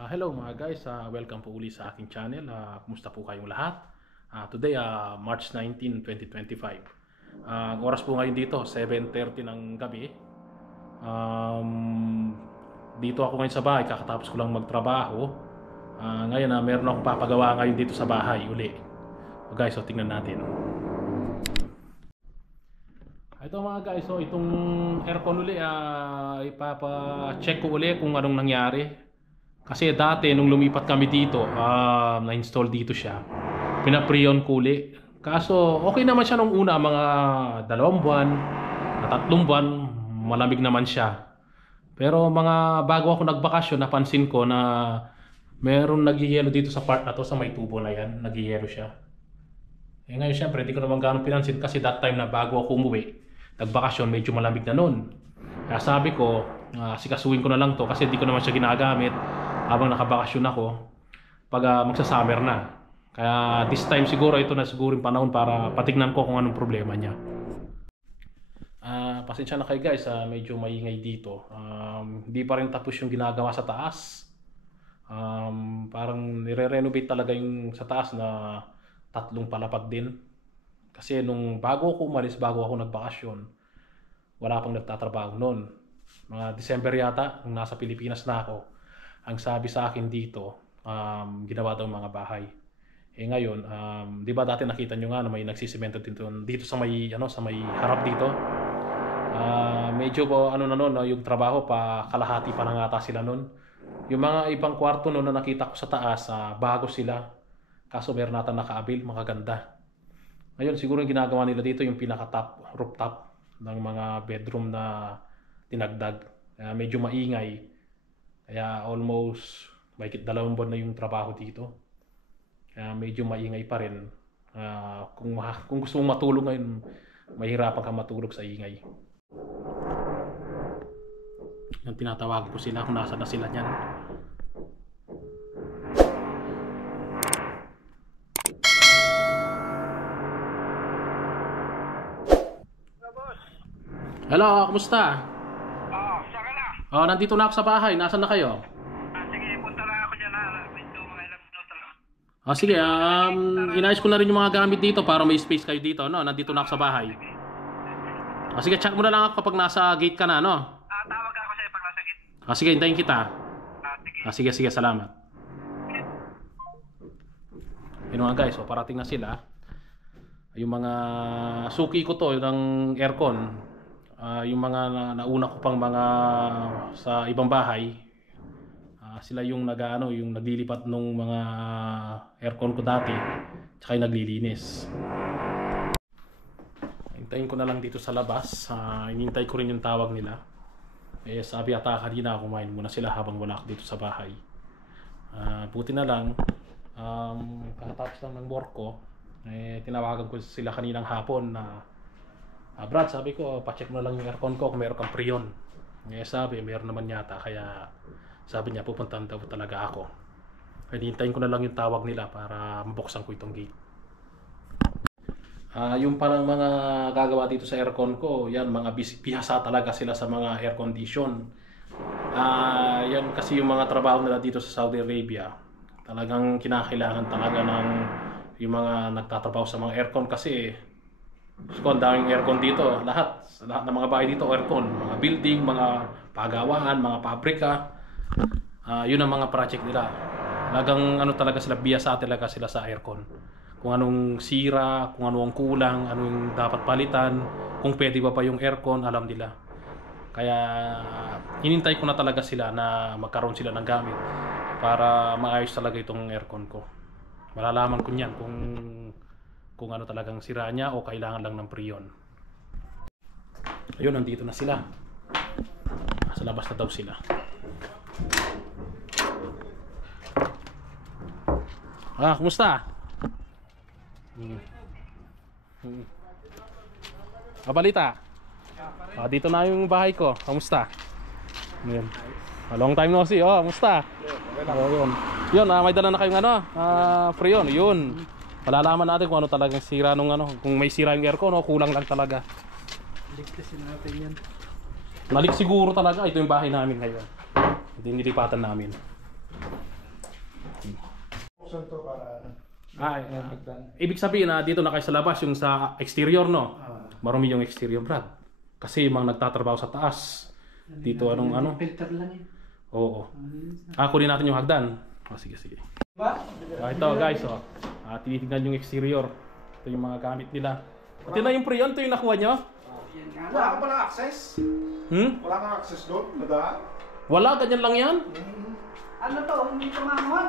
Hello mga guys, welcome po uli sa aking channel. Kumusta po kayong lahat? Today, March 19, 2025. Ang oras po ngayon dito, 7:30 ng gabi. Dito ako ngayon sa bahay, kakatapos ko lang magtrabaho. Ngayon, meron akong papagawa ngayon dito sa bahay uli. So guys, tingnan natin. Ito mga guys, itong aircon uli, ipapa-check ko uli kung anong nangyari. Kasi dati nung lumipat kami dito, na-install dito siya. Pina-pre-on ko uli. Kaso okay naman siya nung una, mga 2 buwan, na 3 buwan, malamig naman siya. Pero mga bago ako nagbakasyon, napansin ko na meron naghihiyelo dito sa part na to, sa may tubo na yan, naghihiyelo siya. Ngayon syempre, hindi ko naman gano'ng pinansin kasi that time na bago ako umuwi, nagbakasyon, medyo malamig na nun. Kaya sabi ko, sikasuin ko na lang to kasi hindi ko naman siya ginagamit habang nakabakasyon ako pag magsa-summer na. Kaya this time siguro ito na siguro yung panahon para patignan ko kung anong problema niya. Pasensya na kayo guys, medyo maingay dito. Hindi pa rin tapos yung ginagawa sa taas. Parang nire-renovate talaga yung sa taas na 3 palapag din. Kasi nung bago ako umalis, bago ako nagbakasyon, wala pang nagtatrabaho noon. Mga December yata, nung nasa Pilipinas na ako, ang sabi sa akin dito, ginawa daw mga bahay. Ngayon, di ba dati nakita nyo nga na may nagsisemento dito sa may, sa may harap dito. Medyo yung trabaho pa kalahati pa na ata sila noon. Yung mga ibang kwarto noon na nakita ko sa taas, bago sila. Kaso meron nata nakaabil, makaganda. Ngayon, siguro yung ginagawa nila dito yung pinaka-top, rooftop ng mga bedroom na tinagdag. Medyo maingay. Kaya almost mahigit 2 buwan na yung trabaho dito. Kaya medyo maingay pa rin. Kung gusto mong matulog ngayon, mahirapan ka matulog sa ingay. Yan, tinatawagan ko sila kung nasa na sila niyan. Hello, kumusta? Saan ka na? Nandito na ako sa bahay. Nasaan na kayo? Sige, punta lang ako dyan na. Medyo mga ilang minuto lang. Sige, inayos ko na rin yung mga gamit dito para may space kayo dito, no? Nandito na ako sa bahay. Sige, chat mo na lang ako kapag nasa gate ka na, no? Tawag ako sa'yo pag nasa gate. Sige, hintayin kita. Sige. Sige, salamat. Yun nga guys, parating na sila. Yung mga suki ko to, yung aircon. Yung mga nauna ko pang mga sa ibang bahay, sila yung yung naglilipat nung mga aircon ko dati, tsaka yung naglilinis. Hintayin ko na lang dito sa labas. Hinintay ko rin yung tawag nila. Sabi ata kanina kumain muna sila habang wala ako dito sa bahay. Buti na lang, kakatapos lang ng work ko, tinawagan ko sila kaninang hapon na Brad, sabi ko, pacheck mo na lang yung aircon ko kung meron kang pre-on. Sabi, meron naman yata. Kaya sabi niya, pupuntahan daw talaga ako. Hintayin ko na lang yung tawag nila para mabuksan ko itong gate. Yung parang mga gagawa dito sa aircon ko, yan, mga bihasa talaga sila sa mga air condition. Yan kasi yung mga trabaho nila dito sa Saudi Arabia. Talagang kinakailangan talaga ng yung mga nagtatrabaho sa mga aircon kasi ang daming aircon dito, lahat ng mga bahay dito aircon, mga building, mga pagawaan, mga pabrika. Yun ang mga project nila. Talagang talaga sila, biyasa talaga sila sa aircon. Kung anong sira, kung ano ang kulang, anong dapat palitan, kung pwede ba yung aircon, alam nila. Kaya hinintay ko na talaga sila na magkaroon sila ng gamit para maayos talaga itong aircon ko. Malalaman ko niyan kung ano talagang sira niya o kailangan lang ng pre-on. Ayun, nandito na sila. Sa labas na daw sila. Kumusta? Balita? Dito na yung bahay ko. Kumusta? Yun. Long time no see. Kumusta? Yun, may dala na kayong pre-on. Yun. Malalaman natin kung ano talagang sira nung kung may sira yung aircon o kulang lang talaga. Ligtasin natin yan. Nalik siguro talaga. Ito yung bahay namin ngayon. Ito yung nilipatan namin. Buksan to para Ibig sabihin na dito na kayo sa labas, yung sa exterior, no? Marumi yung exterior, Brad. Kasi yung mga nagtatrabaho sa taas. Dito ano? Filter lang yun. Oo. Kunin natin yung hagdan. Sige. Ito guys, tinitignan yung exterior. Ito yung mga gamit nila. Ito na yung preyon, ito yung nakuha nyo? wala ka palang access? Wala kang access doon? Nadaan? Wala, ganyan lang yan. Ano to? Hindi ito manuhan.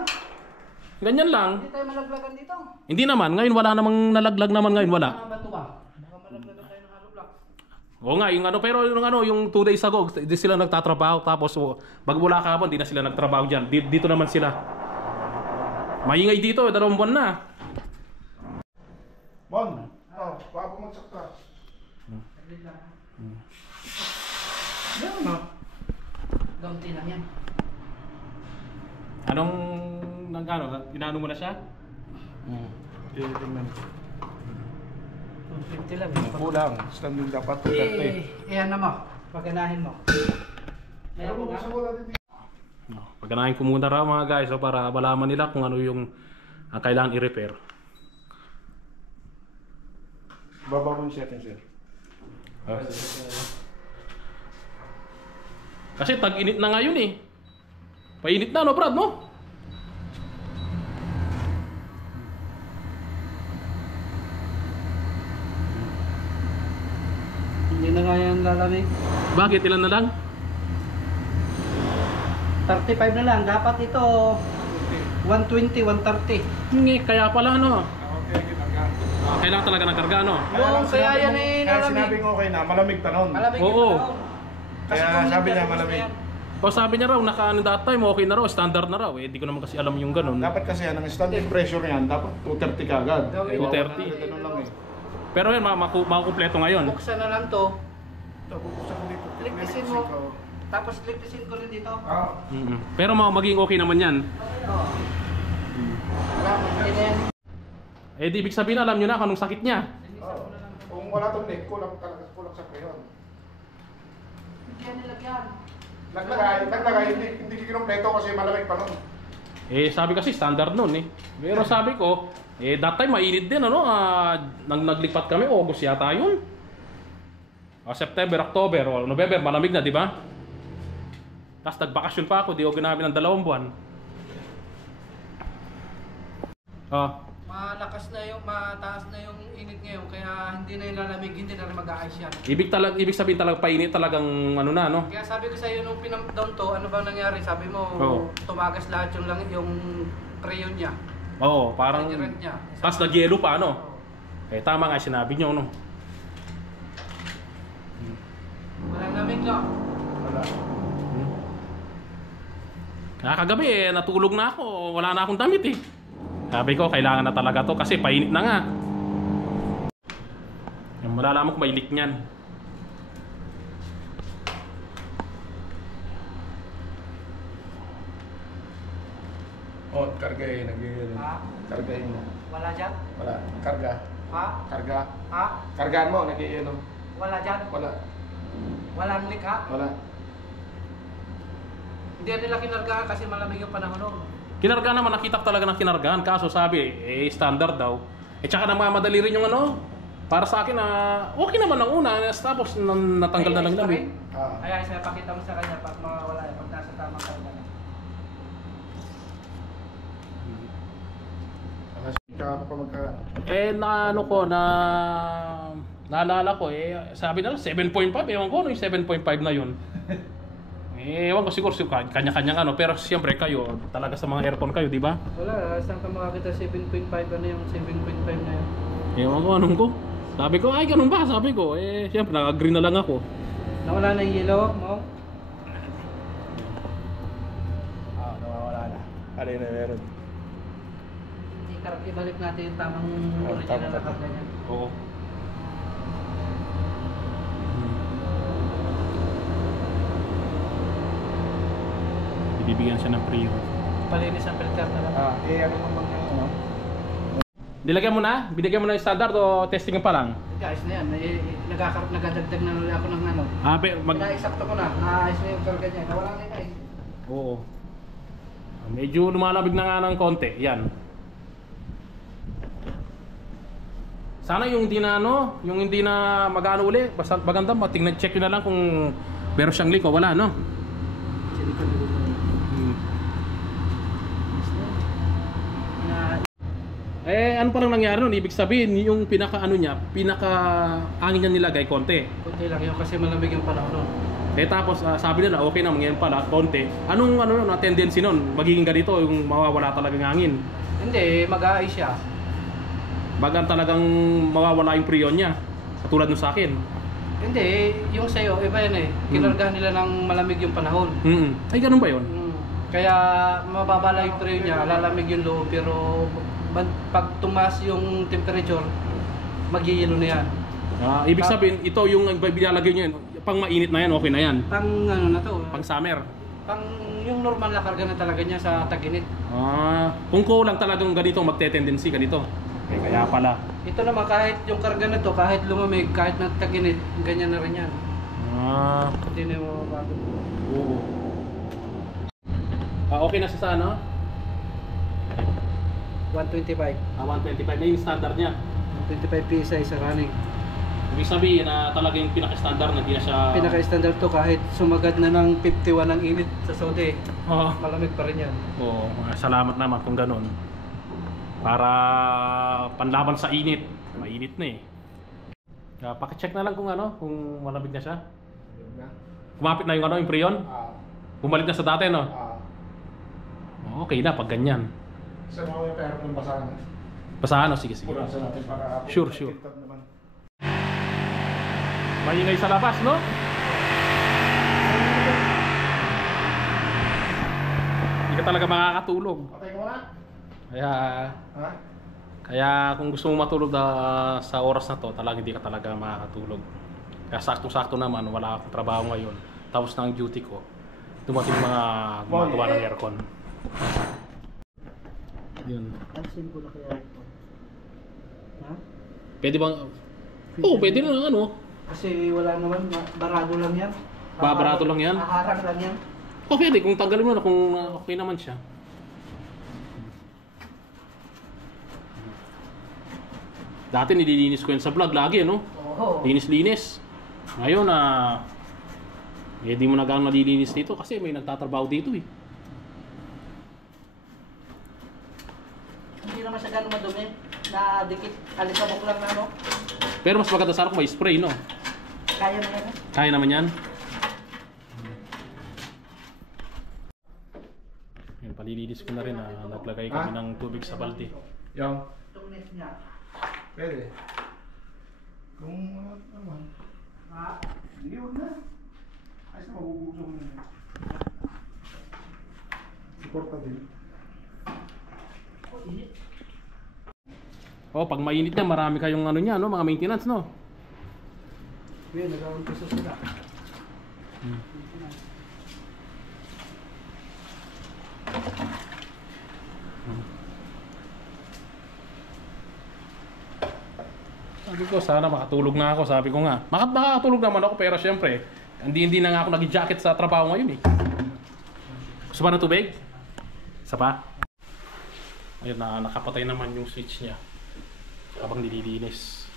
Ganyan lang. Hindi tayo malaglagan dito. Hindi naman, ngayon wala namang nalaglag naman ngayon, wala. Mga bato ba? Baka malaglagan tayo ng hollow block. Oo nga, yung pero yung 2 days ago, di sila nagtatrabaho. Tapos, bagmula kahapon, di na sila nagtrabaho dyan. Dito naman sila. Maingay dito, 2 buwan na. Mon, baka bumagsak ka. Yan no? Gaunti lang yan. Anong, ginano mo na siya? Tingnan. 250 lang. Kulang. Standing dapat 230. Iyan na mo. Paganahin mo. Meron mo nga. Paganahin ko muna raw mga guys, para malaman nila kung ano yung kailangan i-repair. Baba mo yung settings, sir. Kasi tag-init na ngayon eh. Painit na, no Brad, no? Hindi na nga yan lalamig. Bakit? Ilan na lang? 35 na lang. Dapat ito 120, 130. Hindi, kaya pala, no? Okay, kinarga. Kailangan talaga ng karga, no? Oo, kaya yan eh Kaya lalamig. sinabing okay na, malamig pa nun. Malamig Oo. yung panahon. Kasi Kaya kung sabi hindi, niya, tapos malamig. na yan. O sabi niya raw, naka-ano that time, okay na raw, standard na raw. Di ko naman kasi alam yung ganun. Dapat kasi yan, ang standing pressure niyan, dapat 230 ka agad. Gawin mo. 230. Ganun lang eh. Pero yan, makukumpleto ngayon. Buksan na lang to. Ito, bubuksan ko dito. Ligpisin mo. Tapos ligpisin ko rin dito. Pero maging okay naman yan. Oo. Wala, hindi na yan. Di ibig sabihin, alam nyo na kung anong sakit niya. Kung wala itong neck, kulang talaga, kulang sa preyon. Hindi yan nilagyan. Naglagay, hindi kinumpleto kasi malamig pa nun. Sabi kasi standard nun eh. Pero sabi ko, that time mainit din, ano? Nang naglipat kami, August yata yun. September, October, o November, malamig na, di ba? Tapos nagbakasyon pa ako, di ako ginamit ng 2 buwan. Malakas na yung, mataas na yung init ngayon, kaya hindi na ilalamig, hindi na rin mag-aayos yan. Ibig sabihin talaga painit talagang ano na, no? Kaya sabi ko sa iyo nung pinamdown to, ano ba nangyari? Sabi mo, tumagas lahat yung crayon niya. Oo, parang Yung niya. tapos nag-yellow pa, ano? Tama nga sinabi niyo, no? Walang lamig no? Wala. Kagabi natulog na ako, wala na akong damit eh. Sabi ko, kailangan na talaga to kasi painit na nga. Malalaman ko may leak niyan. Kargahin, nag-iirin. Ha? Kargahin mo. Wala dyan? Wala. Karga. Ha? Karga. Ha? Kargaan mo, nag-iirin. Wala dyan? Wala. Walang leak ha? Wala. Hindi nila kinargahan kasi malamig yung panahon noon. Kinarga naman, nakita ko talaga ng kinargahan. Kaso sabi, standard daw. Tsaka namamadali rin yung ano. Para sa akin, okay naman ang una. Tapos natanggal na lang lamig. Ay, saya pakita mo sa kanya pag mawala yan, pag nasa tamang karga na. Naalala ko sabi na lang 7.5, ewan ko ano yung 7.5 na yun. Ewan ko siguro kanya-kanyang ano, pero siyempre kayo, talaga sa mga aircon kayo, di ba? Wala, saan ka makakita 7.5 ano yung 7.5 na yun? Ewan ko anong ko. Sabi ko, ay ganun ba? Sabi ko, siyempre nag-agree na lang ako. Nawala na yung yellow mo? Nawawala na. Ano yun na meron? Ibalik natin yung tamang original na karga niya. Oo. Bibigyan siya ng pre. Palinis ang filter na lang. Ano mo bang ano? Dilagyan mo na? Binigyan mo na yung standard o testing pa lang? Guys na yan, nagadagdag na ulit ako ng ano. Mag... Pinaexakto ko na, naayos na yung karga niya. Nawala na yung guys. Oo. Medyo lumalabig na nga ng konti. Yan. Sana yung hindi na ano, yung hindi na mag-ano uli. Basta maganda, tingnan check nyo na lang kung meron siyang leak o wala, no? Ano pa lang nangyari nun? Ibig sabihin, yung pinaka-ano niya, pinaka-hangin niya nilagay, konti. Konti lang yun kasi malamig yung panahon nun. Tapos sabi nila, okay na, ngayon pala, konti. Anong na tendency nun? Magiging ganito, yung mawawala talagang hangin? Hindi, mag-aayos siya. Bagang talagang mawawala yung prion niya, katulad nung sa akin. Hindi, yung sa'yo, iba yan eh. Kinargahan nila ng malamig yung panahon. Ay, ganun ba yun? Kaya mababala yung prion niya, lalamig yung loob, pero pag tumaas yung temperature, mag-yelo na yan. Ibig sabihin, ito yung bilalagay nyo yun, pang mainit na yan, okay na yan. Pang ano na to? Pang summer. Pang yung normal na karga na talaga niya sa tag-init. Kung lang talagang ganito, magte-tendency ganito. Kaya pala. Ito naman, kahit yung karga na to, kahit lumamig, kahit na tag-init, ganyan na rin yan. Hindi na yung mababago. Oo. Okay na sa ano? 125. 125 na yung standard niya. 125 PSI sa running. Ibig sabihin na talagang pinaka-standard na hindi na siya... Pinaka-standard to kahit sumagad na ng 51 ang init sa Saudi. Malamig pa rin yan. Oo, salamat naman kung ganun. Para panlaban sa init. Mainit na eh. Pakicheck na lang kung ano, kung malamig na siya. Kumapit na yung ano, yung prion. Bumalik na sa dati, no? Okay na pag ganyan. Sa mga pero ng basahan. Basahan, sige. Pulang sa natin para... Sure. Maingay sa labas, no? Hindi ka talaga makakatulog. Patay mo na? Kaya kung gusto mo matulog sa oras na to, talagang hindi ka talaga makakatulog. Kaya saktong-sakto naman, wala akong trabaho ngayon. Tapos na ang duty ko. Dumating mga gumagawa ng aircon. Yun. Alisin ko na kaya aircon. Ha? Pwede bang... Oo, pwede na lang ano. Kasi wala naman, barado lang yan. Barado lang yan? Haharang lang yan. Pwede, kung tanggalin mo na, kung okay naman siya. Dati nililinis ko yan sa vlog lagi, no? Oo. Linis-linis. Ngayon, di mo na gano'ng nalilinis dito kasi may nagtatrabaho dito eh. Hindi naman siya gano'ng madumi. Na dikit, alisabok lang na ano. Pero mas maganda sana kung may spray, no? Kaya na yan. Kaya naman yan. Yan, palilinis ko na rin. Naglagay kami ng tubig sa balde. Yung? Tungnis niya. Pwede. Kung ano naman. Hindi, huwag na. Ayos na, mabubuksan ko na. Suporta din. Pag mainit na, marami kayong ano niya, no? Mga maintenance, no? Yan, nag-aumpisa sila. Sabi ko, sana makatulog na ako. Sabi ko nga, makatulog naman ako, pero syempre, hindi na nga ako nag-jacket sa trabaho ngayon eh. Gusto ba ng tubig? Isa pa? Ayun, nakapatay naman yung switch niya habang nililinis.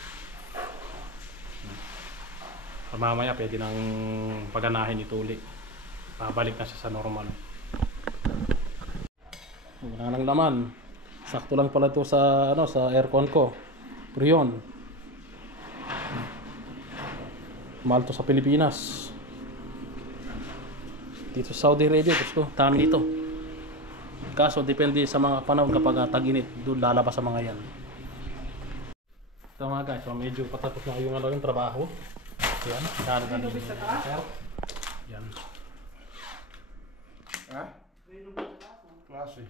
Mamaya pwede nang paganahin ito ulit. Babalik na siya sa normal. Wala nang laman. Sakto lang pala ito sa sa aircon ko. Prion. Mahal to sa Pilipinas. Dito sa Saudi Arabia, gusto dami nito. Kaso depende sa mga panahon kapag tag-init, doon lalabas sa mga yan. Ito mga guys, medyo patapos na yung trabaho. Yan, karga ni sir. Yan. Ha? Klase.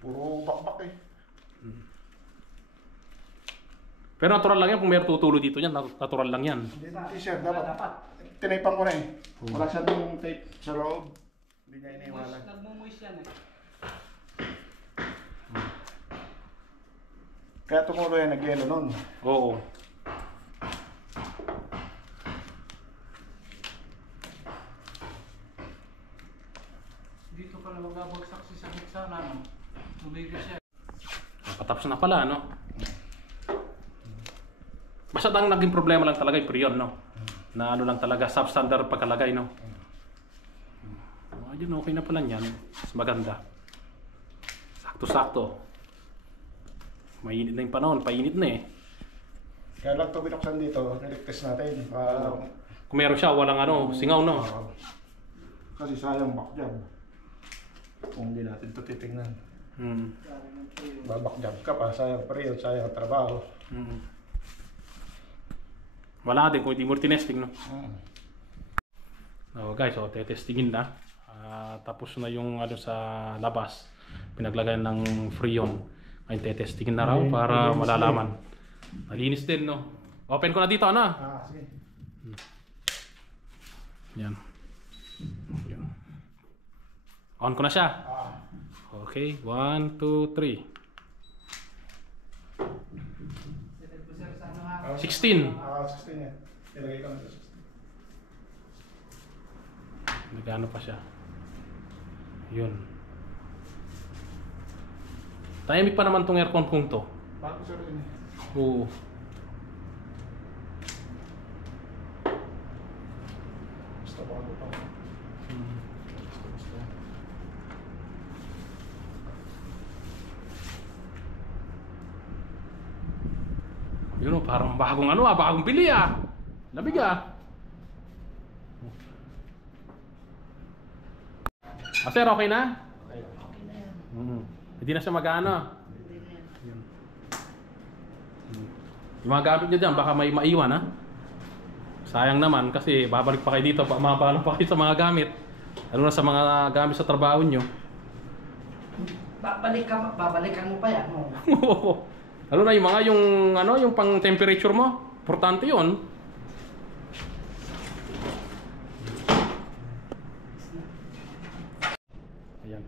Puro bakbak eh. Pero natural lang yan kung mayroon tutulo dito yan, natural lang yan. Hindi sir, dapat. Tinaypan ko na eh. Wala siya yung tape sa loob. Hindi niya iniwala. Nagmumuis yan eh. Kaya tumulo yan, nag-yelo nun. Oo. Dito pala magbabagsak kasi sakit sana, no? Tumigil siya. Patapos na pala, no? Basta ang naging problema lang talaga yung prion, no? Na ano lang talaga, substandard pagkalagay, no? Ayun, okay na pala yan. Mas maganda. Sakto-sakto. Mainit na yung panahon, painit na eh. Kaya lang ito binuksan dito, niligtas natin. Kung meron siya, walang ano, singaw, no? Kasi sayang backjab. Kung hindi natin ito titingnan. Backjab ka pa, sayang pa rin, sayang trabaho. Wala din kung hindi mo tinesting, no? Oh, guys, so tetestingin na. Tapos na yung ano sa labas. Pinaglagay ng freon. Ngayon tetestingin na raw para malalaman. Malinis din, no? Open ko na dito, ano? Sige. Yan. Yan. On ko na siya. Okay, 1, 2, 3. 16. 16 yan. Ilagay ko na sa 16. Nagano pa siya. Yun. Tahimik pa naman tong aircon kong to. Bago sa rin eh. Oo. Gusto ko ano pa. Yun o, parang bagong ano bagong bili Lamig sir, okay na? Okay. Hindi na siya mag-ano. Yung mga gamit nyo dyan, baka may maiwan Sayang naman kasi babalik pa kayo dito, mapapalam pa kayo sa mga gamit. Lalo na sa mga gamit sa trabaho nyo. Babalikan mo pa yan, no? Lalo na yung mga yung pang temperature mo. Importante yun. Ayan.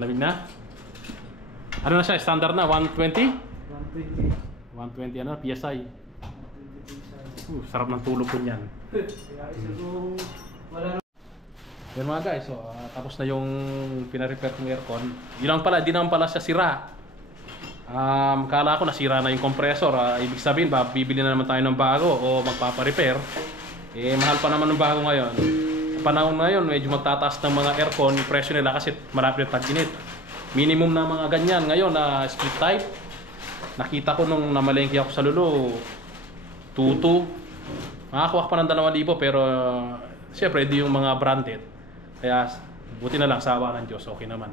Lamig na? Ano na siya? Standard na? 120? 120. 120 ano? PSI. Sarap ng tulog ko niyan. Wala na. Yan mga guys, so, tapos na yung pina-repair kong aircon. Di naman pala siya sira. Kala ko nasira na yung compressor. Ibig sabihin, bibili na naman tayo ng bago o magpapa-repair. Mahal pa naman ng bago ngayon. Sa panahon ngayon, medyo magtataas ng mga aircon yung presyo nila kasi marami na tag-init. Minimum na mga ganyan ngayon na split type. Nakita ko nung namalengke ako sa Lulu, 2.2. Makakuha pa ng 2,000 pero siyempre hindi yung mga branded. Kaya buti na lang sa awa ng Diyos, okay naman.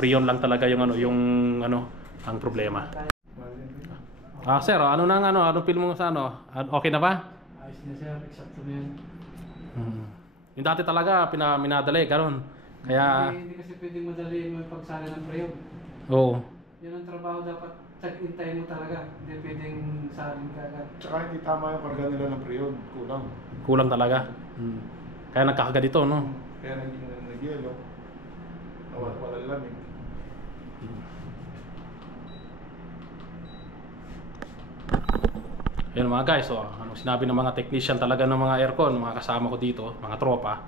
Freon lang talaga yung ang problema. Sir, anong film mo sa okay na ba? Ayos na siya, eksakto na yan. Yung dati talaga minadali, gano'n. Kaya Hindi kasi pwedeng madali mo yung pagsali ng preyo. oo. Yan ang trabaho dapat tag-intay mo talaga. Hindi pwedeng salin ka agad. Tsaka hindi tama yung karga nila ng preyon. Kulang. Kulang talaga. Kaya nagkakaga dito, no? Kaya naging nag-yelo. Wala lamig. Ayun mga guys, so ano sinabi ng mga technician talaga ng mga aircon, mga kasama ko dito, mga tropa.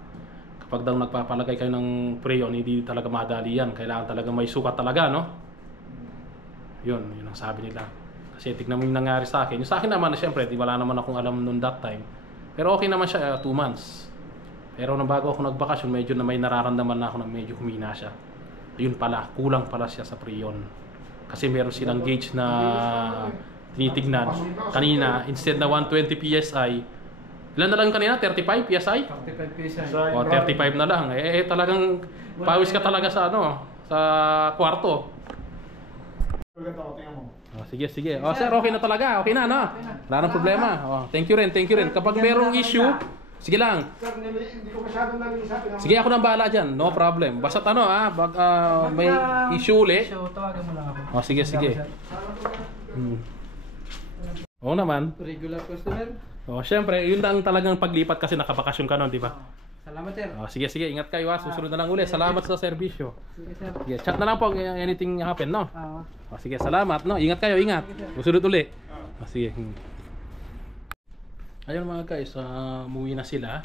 Kapag daw nagpapalagay kayo ng freon, hindi talaga madali yan. Kailangan talaga may sukat talaga, no? Yun ang sabi nila. Kasi tignan mo yung nangyari sa akin. Yung sa akin naman, siyempre, wala naman akong alam noon that time. Pero okay naman siya, 2 months. Pero nang bago ako nagbakasyon, medyo na may nararamdaman na ako na medyo humina siya. Ayun pala, kulang pala siya sa freon. Kasi meron silang gauge na tinitignan. Kanina, instead na 120 PSI, ilan na lang kanina? 35 PSI? 35 pesos. O 35 na lang. Talagang pawis ka talaga sa sa kwarto. Maganda ko, tingnan mo. Sige. Sir, okay na talaga. Okay na, no? Wala nang problema. Thank you rin. Kapag merong issue, sige lang. Sir, hindi ko masyadong nag-iisapin. Sige, ako nang bahala dyan. No problem. Basta may issue uli. So, tawagan mo lang ako. Sige. Oo naman. Regular customer. Syempre, yun lang talagang paglipat kasi nakabakasyon ka nun, di ba? Salamat, sir. Sige. Ingat kayo Susunod na lang uli. Salamat sa serbisyo. Sige, sir. Sige, chat na lang po anything happen, no? Sige, salamat, no? Ingat kayo. Susunod uli. Sige. Ayun mga guys, umuwi na sila.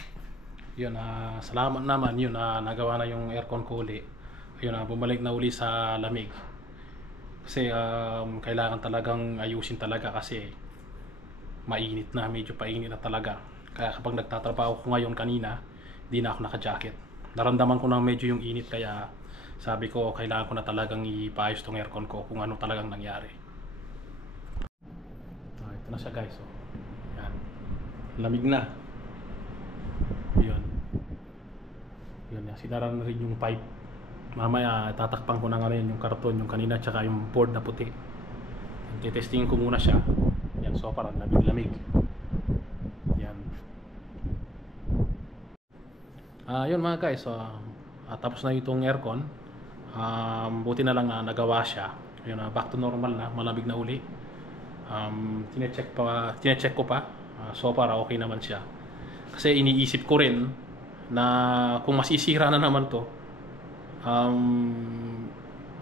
Yun, salamat naman yun na nagawa na yung aircon ko uli. Yun, bumalik na uli sa lamig. Kasi kailangan talagang ayusin talaga kasi mainit na, medyo painit na talaga. Kaya kapag nagtatrabaho ko ngayon kanina, di na ako naka-jacket. Naramdaman ko na medyo yung init kaya sabi ko kailangan ko na talagang ipaayos tong aircon ko kung ano talagang nangyari. Ito na siya guys. Yan. Lamig na. Yun. Yun, sinara na rin yung pipe. Mamaya tatakpan ko na nga rin yung karton, yung kanina, tsaka yung board na puti. Testingin ko muna siya. Yan, so parang lamig-lamig. Yan. Yun mga guys, tapos na itong aircon. Buti na lang nagawa siya. Yun, back to normal na, malamig na uli. Tinecheck ko pa. So para okay naman siya. Kasi iniisip ko rin na kung masisira na naman to,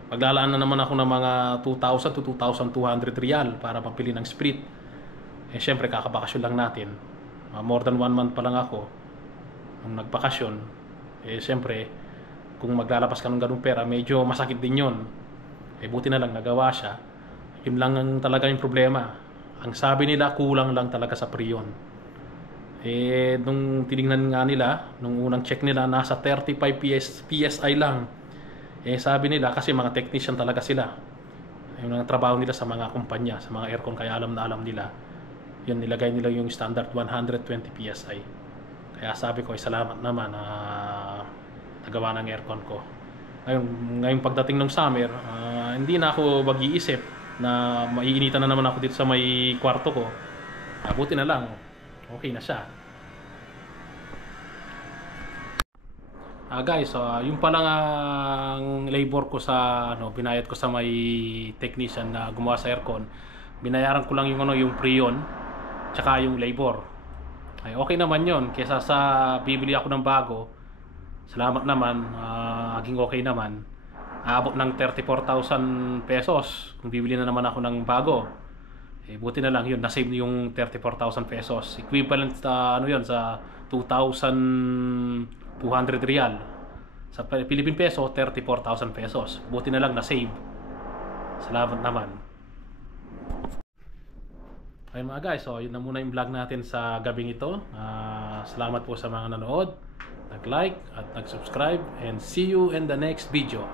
paglalaan na naman ako ng mga 2,000 to 2,200 riyal para mapili ng sprit. Syempre kakabakasyon lang natin. More than 1 month pa lang ako nung nagbakasyon. Syempre kung maglalabas ka ng ganung pera, medyo masakit din yun. Buti na lang nagawa siya. Yun lang ang talaga yung problema. Ang sabi nila kulang lang talaga sa prion. Nung tinignan nga nila, nung unang check nila, nasa 35 PSI lang. Sabi nila, kasi mga technician talaga sila. Yung trabaho nila sa mga kumpanya, sa mga aircon, kaya alam na alam nila. Yun, nilagay nila yung standard 120 PSI. Kaya sabi ko, salamat naman na nagawa ng aircon ko. Ngayong pagdating ng summer, hindi na ako mag-iisip na maiinitan na naman ako dito sa may kwarto ko. Buti na lang, okay na siya. Guys, yung palang ang labor ko sa binayad ko sa may technician na gumawa sa aircon. Binayaran ko lang yung prion tsaka yung labor. Okay naman yon kaysa sa bibili ako ng bago. Salamat naman, naging okay naman. Aabot ng 34,000 pesos kung bibili na naman ako ng bago. Buti na lang yun, nasave yung 34,000 pesos. Equivalent sa sa 2,200 riyal. Sa Philippine peso, 34,000 pesos. Buti na lang na-save. Salamat naman. Ayun mga guys, yun na muna yung vlog natin sa gabing ito. Salamat po sa mga nanood, nag-like at nag-subscribe, and see you in the next video.